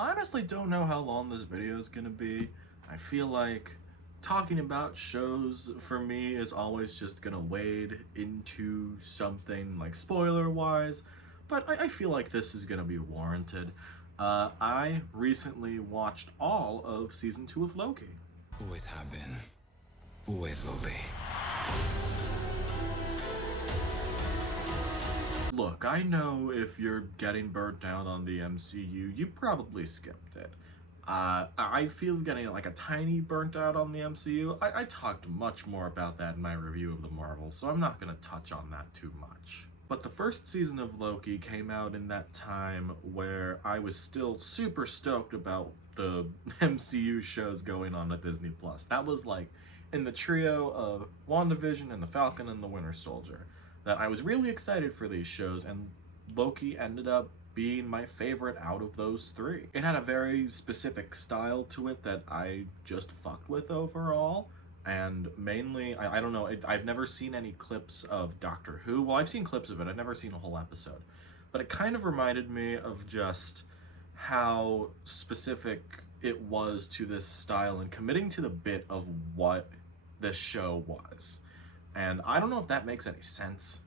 I honestly don't know how long this video is gonna be. I feel like talking about shows for me is always just gonna wade into something like spoiler wise, but I feel like this is gonna be warranted. I recently watched all of season 2 of Loki. Always have been. Always will be. Look, I know if you're getting burnt out on the MCU, you probably skipped it. I feel getting like a tiny burnt out on the MCU. I talked much more about that in my review of the Marvels, so I'm not gonna touch on that too much. But the first season of Loki came out in that time where I was still super stoked about the MCU shows going on at Disney Plus. That was like in the trio of WandaVision and The Falcon and the Winter Soldier that I was really excited for these shows, and Loki ended up being my favorite out of those three. It had a very specific style to it that I just fucked with overall, and mainly, I don't know, I've never seen any clips of Doctor Who. Well, I've seen clips of it, I've never seen a whole episode, but it kind of reminded me of just how specific it was to this style and committing to the bit of what this show was. And I don't know if that makes any sense,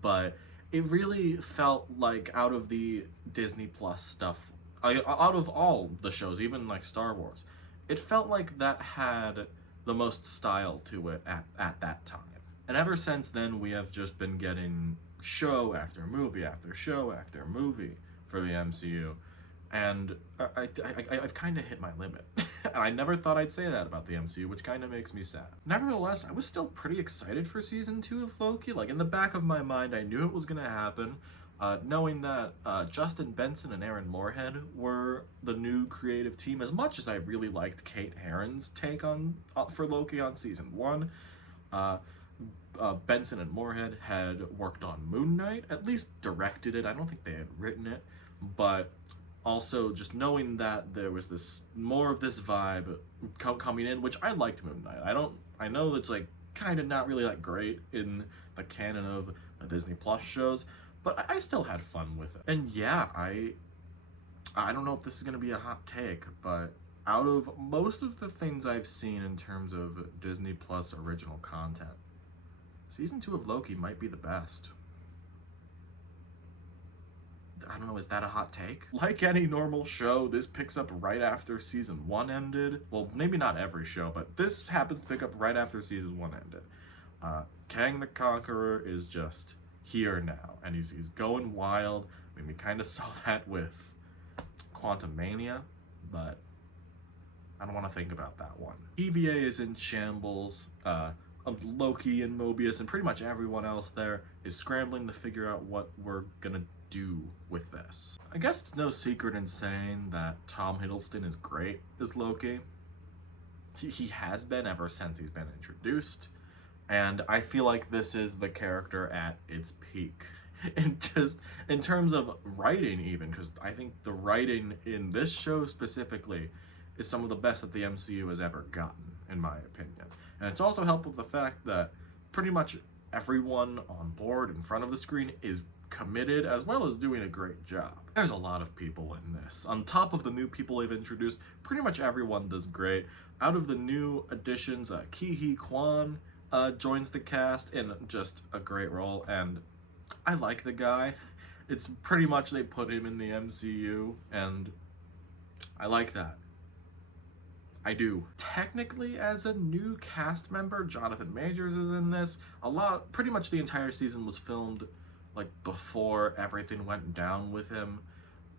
but it really felt like out of the Disney Plus stuff, out of all the shows, even like Star Wars, it felt like that had the most style to it at that time. And ever since then, we have just been getting show after movie after show after movie for the MCU. And I've kind of hit my limit. And I never thought I'd say that about the MCU, which kind of makes me sad. Nevertheless, I was still pretty excited for season 2 of Loki. Like, in the back of my mind, I knew it was going to happen. Knowing that Justin Benson and Aaron Moorhead were the new creative team, as much as I really liked Kate Herron's take on for Loki on season 1, Benson and Moorhead had worked on Moon Knight, at least directed it. I don't think they had written it, but also just knowing that there was this more of this vibe coming in, which I liked Moon Knight. I know it's like kind of not really that great in the canon of the Disney Plus shows, but I still had fun with it. And yeah, I don't know if this is gonna be a hot take, but out of most of the things I've seen in terms of Disney Plus original content, season 2 of Loki might be the best. I don't know, is that a hot take? Like any normal show, this picks up right after season 1 ended. Well, maybe not every show, but this happens to pick up right after season 1 ended. Kang the Conqueror is just here now, and he's going wild. I mean, we kind of saw that with Quantumania, but I don't want to think about that one. TVA is in shambles. Loki and Mobius and pretty much everyone else there is scrambling to figure out what we're gonna do with this. I guess it's no secret in saying that Tom Hiddleston is great as Loki. He has been ever since he's been introduced, and I feel like this is the character at its peak. And just in terms of writing even, because I think the writing in this show specifically is some of the best that the MCU has ever gotten, in my opinion. And it's also helped with the fact that pretty much everyone on board in front of the screen is committed as well as doing a great job. There's a lot of people in this. On top of the new people they've introduced, pretty much everyone does great. Out of the new additions, Quan joins the cast in just a great role, and I like the guy. It's pretty much they put him in the MCU, and I like that. I do. Technically, as a new cast member, Jonathan Majors is in this. Pretty much the entire season was filmed like before everything went down with him,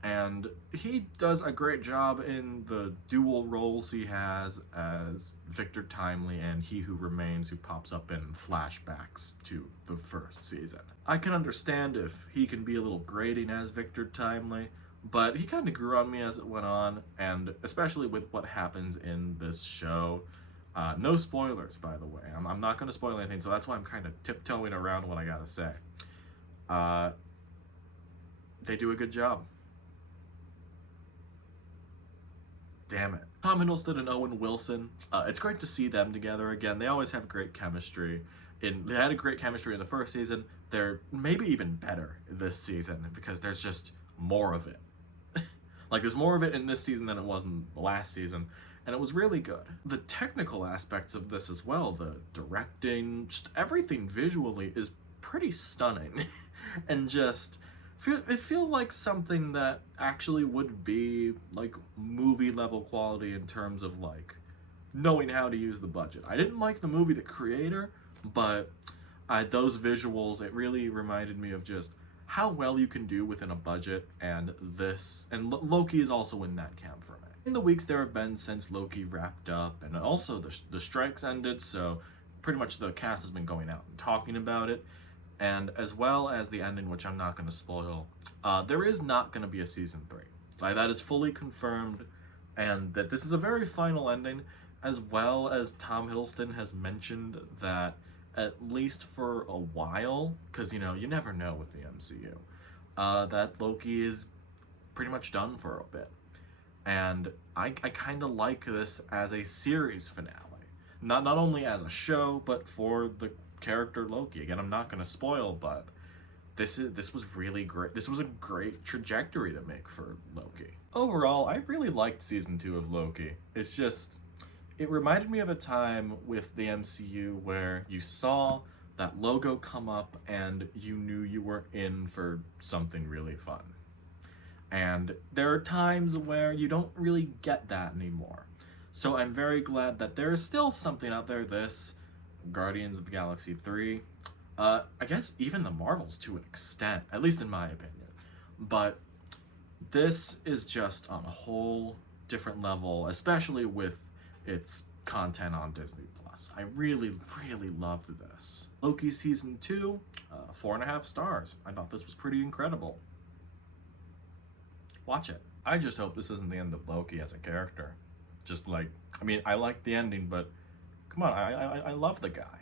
and he does a great job in the dual roles he has as Victor Timely and He Who Remains, who pops up in flashbacks to the first season. I can understand if he can be a little grating as Victor Timely, but he kind of grew on me as it went on, and especially with what happens in this show. No spoilers, by the way. I'm not going to spoil anything, so that's why I'm kind of tiptoeing around what I gotta say. They do a good job. Damn it. Tom Hiddleston and Owen Wilson, it's great to see them together again. They always have great chemistry. They had a great chemistry in the first season. They're maybe even better this season because there's just more of it. Like, there's more of it in this season than it was in the last season, and it was really good. The technical aspects of this as well, the directing, just everything visually is pretty stunning. And just, it feels like something that actually would be, like, movie-level quality in terms of, like, knowing how to use the budget. I didn't like the movie The Creator, but those visuals, it really reminded me of just how well you can do within a budget, and this, and Loki is also in that camp for me. In the weeks there have been since Loki wrapped up, and also the strikes ended, so pretty much the cast has been going out and talking about it, and as well as the ending, which I'm not going to spoil, there is not going to be a season 3. Like, that is fully confirmed, and that this is a very final ending, as well as Tom Hiddleston has mentioned that at least for a while, because, you know, you never know with the MCU, that Loki is pretty much done for a bit. And I kind of like this as a series finale. Not only as a show, but for the character Loki. Again, I'm not going to spoil, but this was really great. This was a great trajectory to make for Loki. Overall, I really liked season 2 of Loki. It's just, it reminded me of a time with the MCU where you saw that logo come up and you knew you were in for something really fun. And there are times where you don't really get that anymore. So I'm very glad that there is still something out there, this, Guardians of the Galaxy 3, I guess even the Marvels to an extent, at least in my opinion. But this is just on a whole different level, especially with its content on Disney+. I really, really loved this. Loki Season 2, 4.5 stars. I thought this was pretty incredible. Watch it. I just hope this isn't the end of Loki as a character. Just like, I mean, I like the ending, but come on, I love the guy.